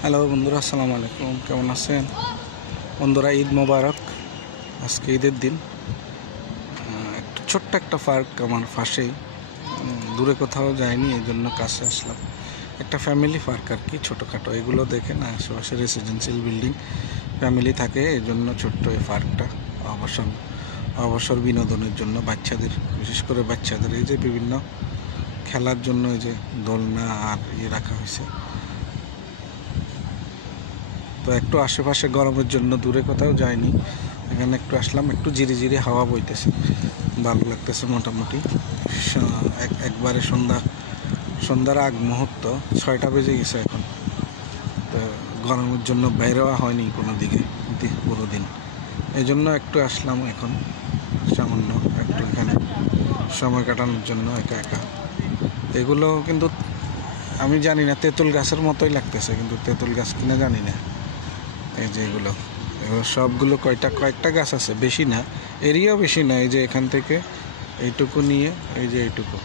Hello বন্ধুরা, আসসালামু আলাইকুম। কেমন আছেন বন্ধুরা? ঈদ মোবারক। আজকে ঈদের দিন। একটু ছোট্ট একটা পার্ক আমার পাশেই, দূরে কোথাও যায়নি, এই জন্য কাছে আসলাম। একটা ফ্যামিলি পার্ক আর কি, ছোটোখাটো। এগুলো দেখে না, আশেপাশে রেসিডেন্সিয়াল বিল্ডিং, ফ্যামিলি থাকে, এই জন্য ছোট্ট এই পার্কটা। অবসর বিনোদনের জন্য বাচ্চাদের, বিশেষ করে বাচ্চাদের এই যে বিভিন্ন খেলার জন্য এই যে দোলনা আর রাখা হয়েছে। তো একটু আশেপাশে গরমের জন্য দূরে কোথাও যায়নি, এখানে একটু আসলাম। একটু জিরি হাওয়া বইতেছে, ভালো লাগতেছে মোটামুটি। একবারে সন্ধ্যার আগ মুহূর্ত, 6টা বেজে গেছে এখন। তো গরমের জন্য বাইরেও হয়নি কোনো দিকে পুরো দিন, এই জন্য একটু আসলাম এখন সামান্য একটু এখানে সময় কাটানোর জন্য একা একা। এগুলো কিন্তু আমি জানি না, তেঁতুল গাছের মতোই লাগতেছে, কিন্তু তেঁতুল গাছ কিনা জানি না। এই যে এগুলো সবগুলো কয়েকটা গাছ আছে, বেশি না, এরিয়াও বেশি না। এই যে এখান থেকে এইটুকু নিয়ে এই যে এইটুকু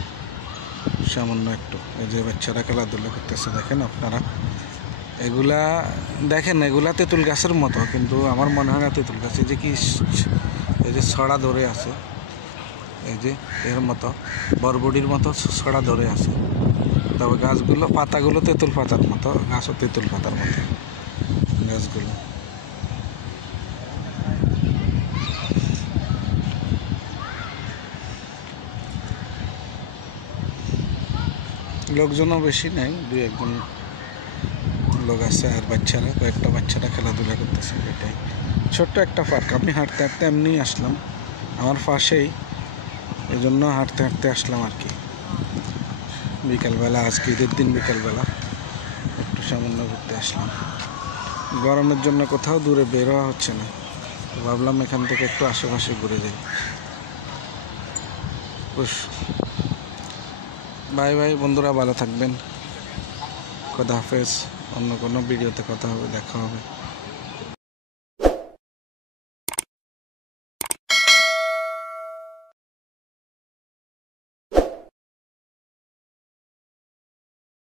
সামান্য একটু, এই যে বাচ্চারা খেলাধুলা করতেছে, দেখেন আপনারা। এগুলা দেখেন, এগুলা তেঁতুল গাছের মতো, কিন্তু আমার মনে হয় না তেঁতুল গাছ। এই যে কি, এই যে ছড়া ধরে আছে, এই যে এর মতো বরবটির মতো ছড়া ধরে আছে। তবে গাছগুলো, পাতাগুলো তেঁতুল পাতার মতো, গাছও তেঁতুল পাতার মতো গাছগুলো। লোকজনও বেশি নাই, 2-1 লোক আছে, আর কয়েকটা বাচ্চারা খেলাধুলা করতেছে। এটাই ছোট্ট একটা পার্ক। আমি হাঁটতে হাঁটতে এমনি আসলাম, আমার পাশেই, এই জন্য হাঁটতে হাঁটতে আসলাম আর কি। বিকালবেলা, আজকে ঈদের দিন বিকালবেলা একটু সামান্য ঘুরতে আসলাম। গরমের জন্য কোথাও দূরে বের হওয়া হচ্ছে না, তো ভাবলাম এখান থেকে একটু আশেপাশে ঘুরে যাই। বাই বাই বন্ধুরা, ভালো থাকবেন। খোদা হাফেজ। অন্য কোনো ভিডিওতে কথা হবে, দেখা হবে।